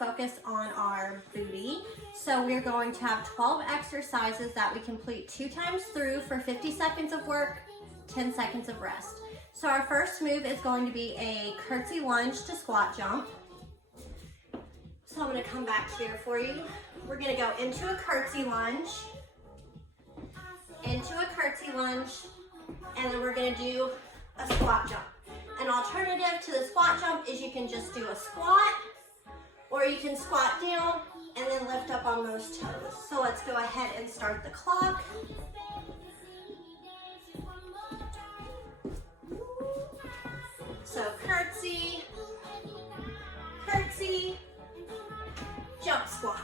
focus on our booty. So we're going to have 12 exercises that we complete 2 times through for 50 seconds of work, 10 seconds of rest. So our first move is going to be a curtsey lunge to squat jump. So I'm gonna come back here for you. We're gonna go into a curtsey lunge, and then we're gonna do a squat jump. An alternative to the squat jump is you can just do a squat, or you can squat down and then lift up on those toes. So let's go ahead and start the clock. So curtsey, curtsey, jump squat.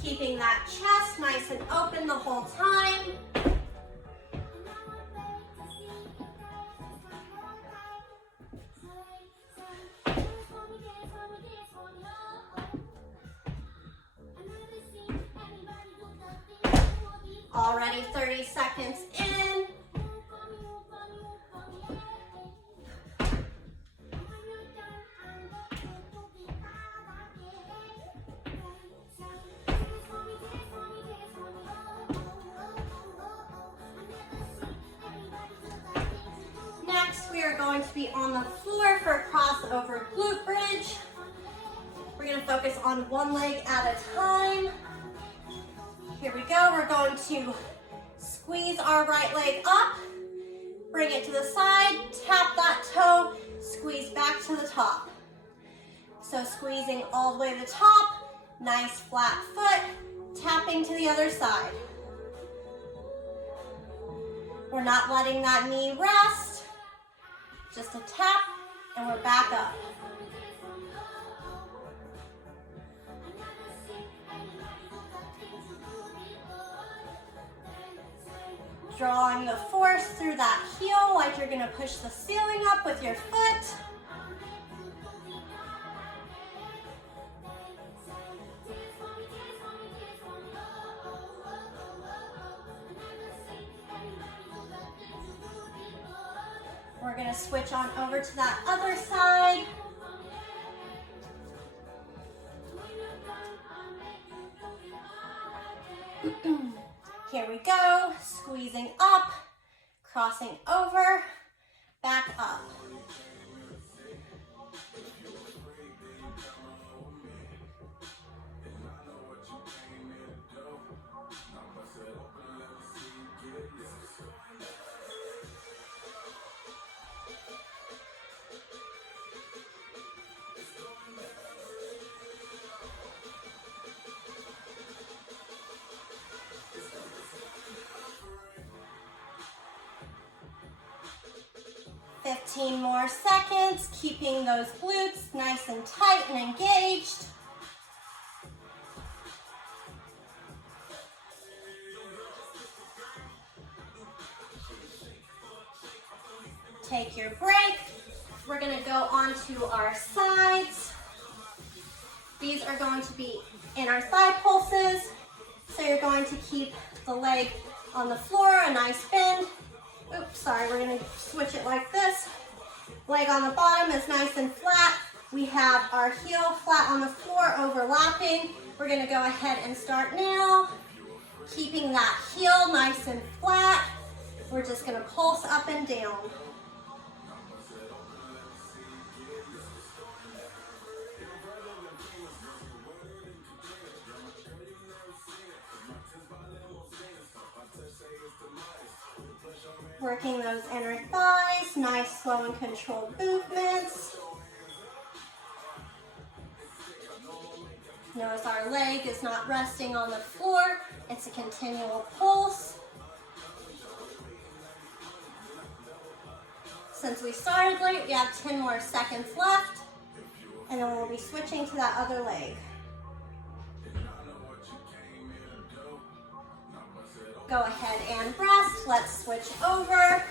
Keeping that chest nice and open the whole time. Already 30 seconds in. Next, we are going to be on the floor for a crossover glute bridge. We're going to focus on one leg at a time. Here we go. We're going to squeeze our right leg up, bring it to the side, tap that toe, squeeze back to the top. So squeezing all the way to the top, nice flat foot, tapping to the other side. We're not letting that knee rest, just a tap, and we're back up. Drawing the force through that heel like you're gonna push the ceiling up with your foot. We're gonna switch on over to that other side. Here we go, squeezing up, crossing over, back up. Fifteen more seconds, keeping those glutes nice and tight and engaged. Take your break. We're gonna go onto our sides. These are going to be in our thigh pulses. So you're going to keep the leg on the floor, a nice bend. Oops, sorry, we're gonna switch it like this. Leg on the bottom is nice and flat. We have our heel flat on the floor, overlapping. We're gonna go ahead and start now. Keeping that heel nice and flat. We're just gonna pulse up and down. Working those inner thighs, nice slow and controlled movements. Notice our leg is not resting on the floor, it's a continual pulse. Since we started late, we have 10 more seconds left, and then we'll be switching to that other leg. Go ahead and rest. Let's switch over.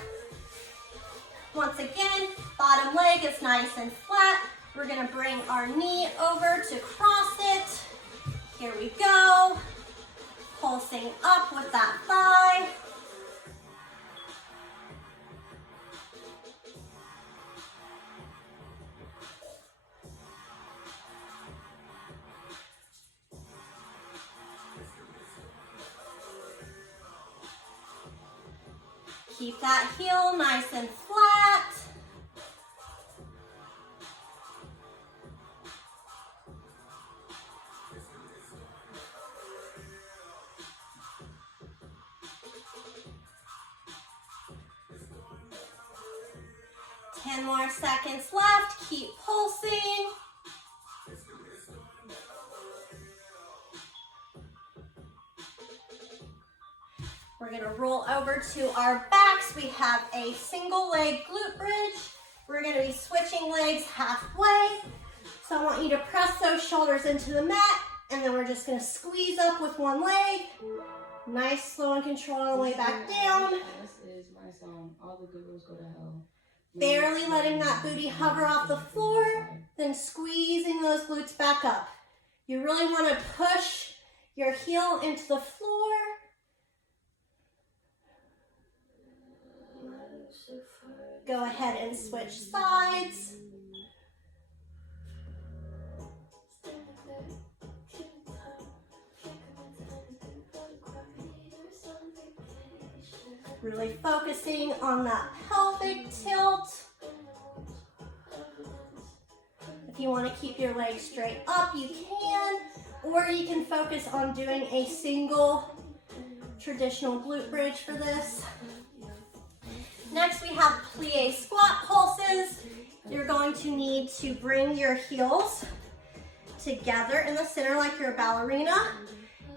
Once again, bottom leg is nice and flat. We're gonna bring our knee over to cross it. Here we go. Pulsing up with that thigh. Keep that heel nice and flat. Ten more seconds left. Keep pulsing. We're gonna roll over to our backs. We have a single leg glute bridge. We're gonna be switching legs halfway. So I want you to press those shoulders into the mat, and then we're just gonna squeeze up with one leg. Nice, slow and controlled all the way back down. This is my song, All the Good Girls Go to Hell. Barely letting that booty hover off the floor, then squeezing those glutes back up. You really wanna push your heel into the floor. Go ahead and switch sides. Really focusing on that pelvic tilt. If you want to keep your legs straight up, you can, or you can focus on doing a single traditional glute bridge for this. Next, we have plie squat pulses. You're going to need to bring your heels together in the center like you're a ballerina,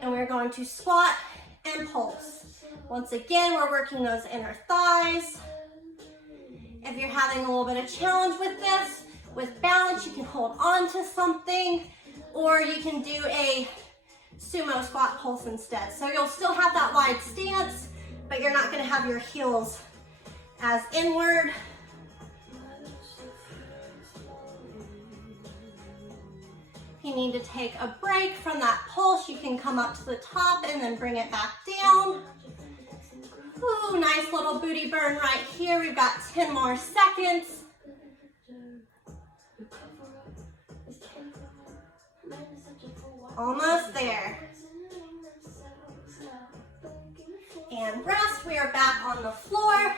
and we're going to squat and pulse. Once again, we're working those inner thighs. If you're having a little bit of challenge with this, with balance, you can hold on to something, or you can do a sumo squat pulse instead. So you'll still have that wide stance, but you're not gonna have your heels as inward. If you need to take a break from that pulse, you can come up to the top and then bring it back down. Ooh, nice little booty burn right here. We've got 10 more seconds. Almost there. And rest. We are back on the floor.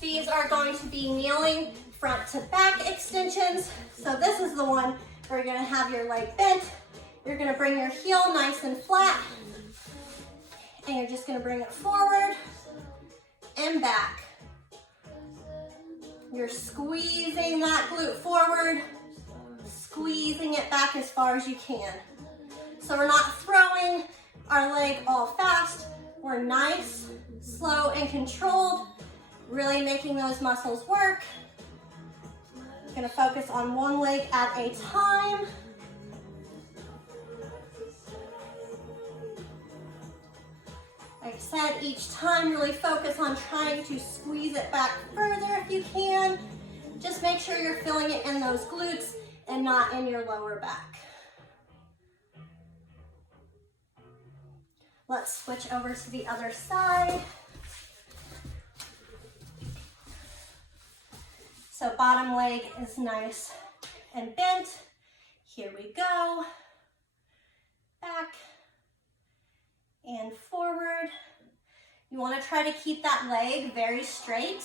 These are going to be kneeling front to back extensions. So this is the one where you're gonna have your leg bent. You're gonna bring your heel nice and flat. And you're just gonna bring it forward and back. You're squeezing that glute forward, squeezing it back as far as you can. So we're not throwing our leg all fast. We're nice, slow, and controlled, really making those muscles work. Gonna focus on one leg at a time. Like I said, each time really focus on trying to squeeze it back further if you can. Just make sure you're feeling it in those glutes and not in your lower back. Let's switch over to the other side. So bottom leg is nice and bent. Here we go. Back and forward. You want to try to keep that leg very straight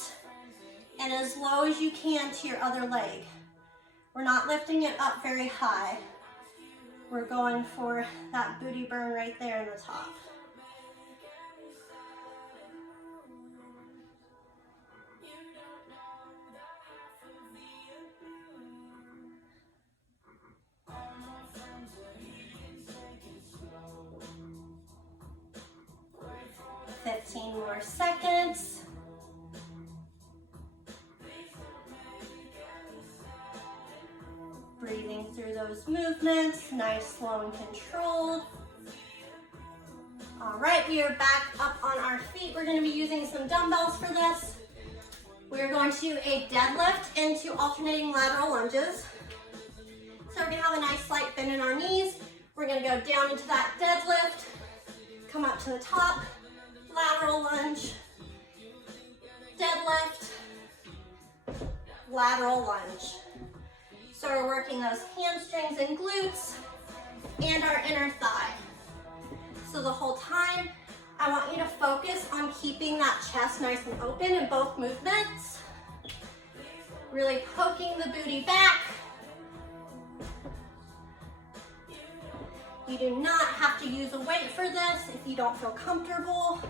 and as low as you can to your other leg. We're not lifting it up very high. We're going for that booty burn right there in the top. More seconds. Breathing through those movements, nice, slow, and controlled. All right, we are back up on our feet. We're going to be using some dumbbells for this. We're going to do a deadlift into alternating lateral lunges. So we're going to have a nice slight bend in our knees. We're going to go down into that deadlift, come up to the top, lateral lunge, deadlift, lateral lunge. So we're working those hamstrings and glutes and our inner thigh. So the whole time, I want you to focus on keeping that chest nice and open in both movements. Really poking the booty back. You do not have to use a weight for this if you don't feel comfortable.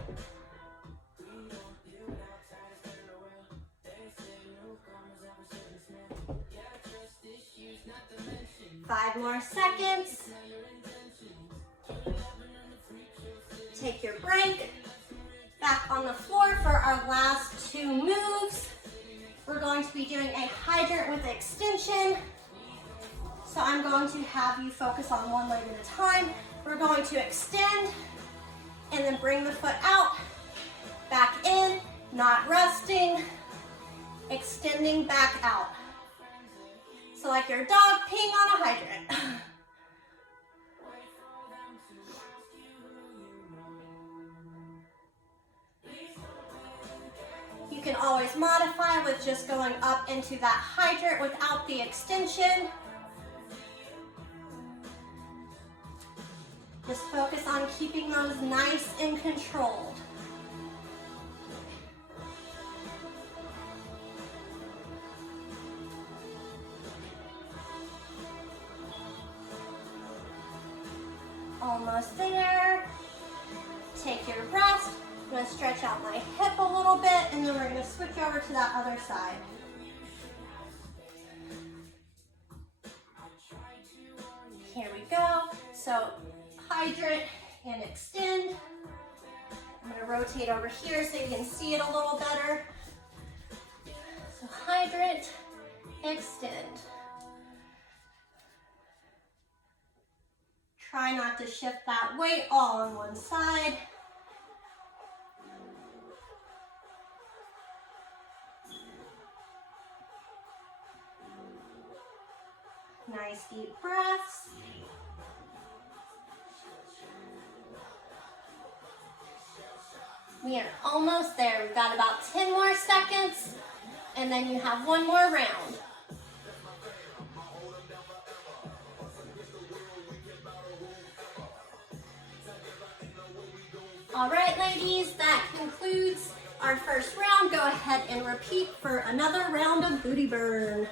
5 more seconds. Take your break. Back on the floor for our last 2 moves. We're going to be doing a hydrant with extension. So I'm going to have you focus on one leg at a time. We're going to extend and then bring the foot out, back in, not resting, extending back out. So like your dog peeing on a hydrant. You can always modify with just going up into that hydrant without the extension. Just focus on keeping those nice and controlled. Almost there. Take your rest. I'm going to stretch out my hip a little bit, and then we're going to switch over to that other side. Here we go. So hydrant and extend. I'm going to rotate over here so you can see it a little better. So hydrant, extend. Try not to shift that weight all on one side. Nice deep breaths. We are almost there. We've got about 10 more seconds, and then you have 1 more round. All right, ladies, that concludes our first round. Go ahead and repeat for another round of booty burn.